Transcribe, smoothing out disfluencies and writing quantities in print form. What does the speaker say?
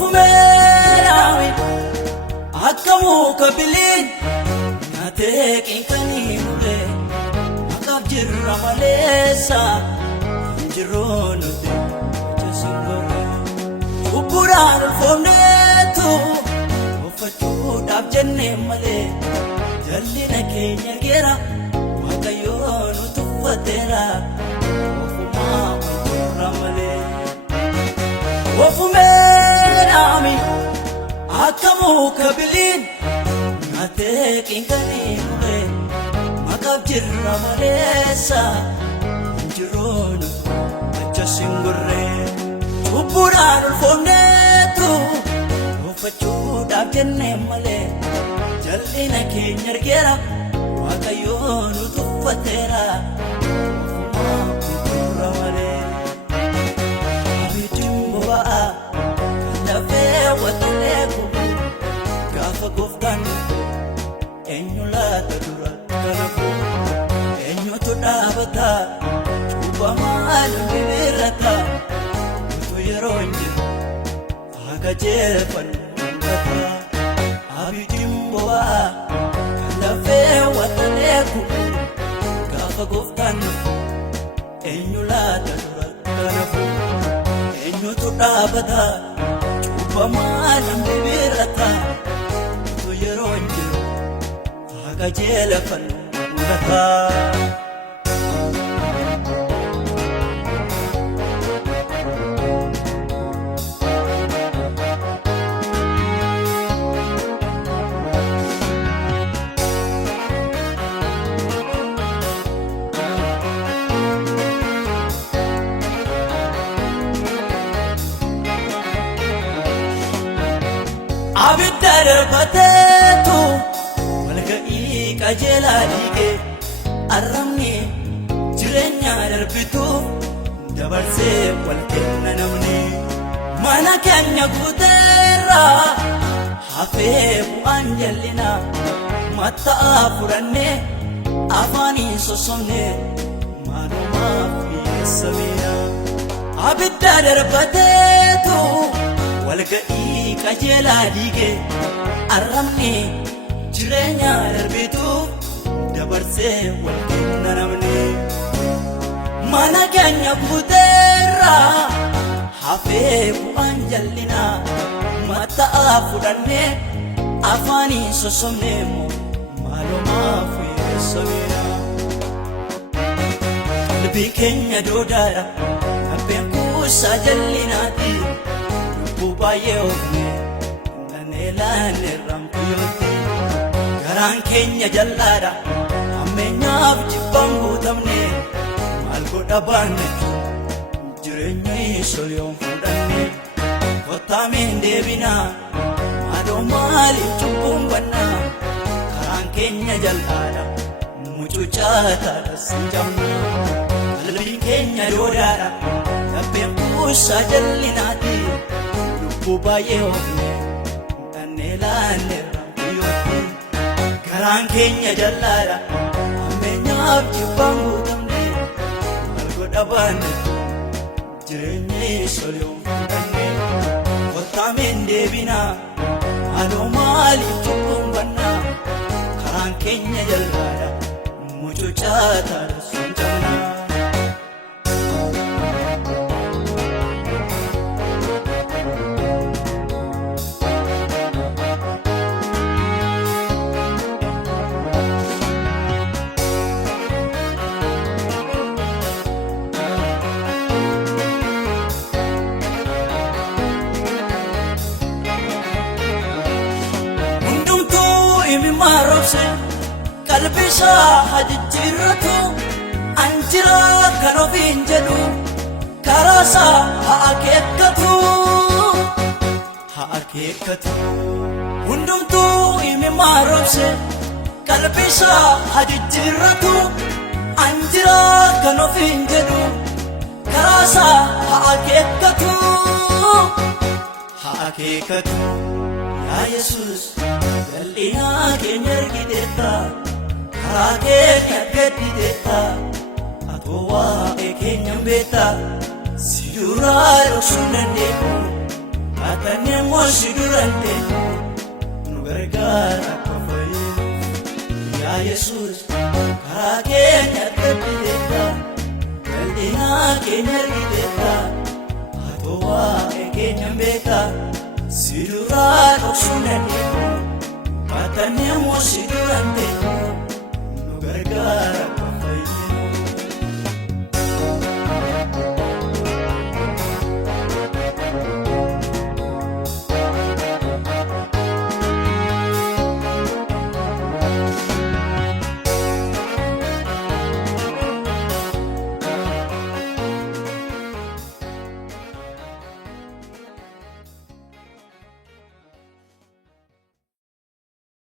Ofumeerawi akamu kabilin natekin kanimule akab jirra malesa jironude jasingore uburan fonetu ofatu dab jenne male jallina kenya gera wakayonu tufatera ofuma ramale Ofumeerawi akamu kabilin natekin kanimule akab jirra malesa jironude jasingore uburan fonetu ofatu dab jenne male jallina kenya gera wakayonu tufatera ofuma ramale Wataleku gafa goftan enyu la tadura kalafu enyu to dabata chuba mal birata to yeronje aga jerfan bata abidimboa kalafe wataleku gafa goftan enyu la tadura kalafu enyu to dabata Pamalam birata to yeronje aga jelafan ngata Abidar batetu walgai kajela dige arramni jirenya darbitu dabarse walkenna namni mana kenya gudera hafe bu angelina matta furanne afani sosonne manuma fi samia abidar batetu walgai kajela dige arramni jirenya darbitu dabarse walkenna namni mana kenya gudera hafe bu angelina mata fudanne afani sosomne maluma fi sabina libi kenya dodara abenku sajallinati bubayewne nanelane rampiyote garan kenya jallara amenya abjibangu tamne malgo dabane jirenyi solyon fudanne kotamen debina ado mali chumbana garan kenya jallara muchuchata sinjamna albi kenya dodara abenku sajallinati bubayewne nanelane rampiyote garan kenya jallara amenya abjibangu tamne malgo dabane jirenyi solyon fudanne kotamen debina ado mali chumbana garan kenya jallara muchuchata sinjamna marose kalbisa hajjiratu anjira kanofin jedhu karasa haakekatu hundumtu imi marose kalbisa hajjiratu anjira kanofin jedhu karasa haakekatu ya Jesus Dalina kenyar gideta kagenya gedeta atwa kenyam beta sidura rosunande atane si durante nu gargaara kofai ya Yesus karake nyaketita beldina kenyargita atowa ekenyambeka sidura oksunani matanya mo si durante nu gargaara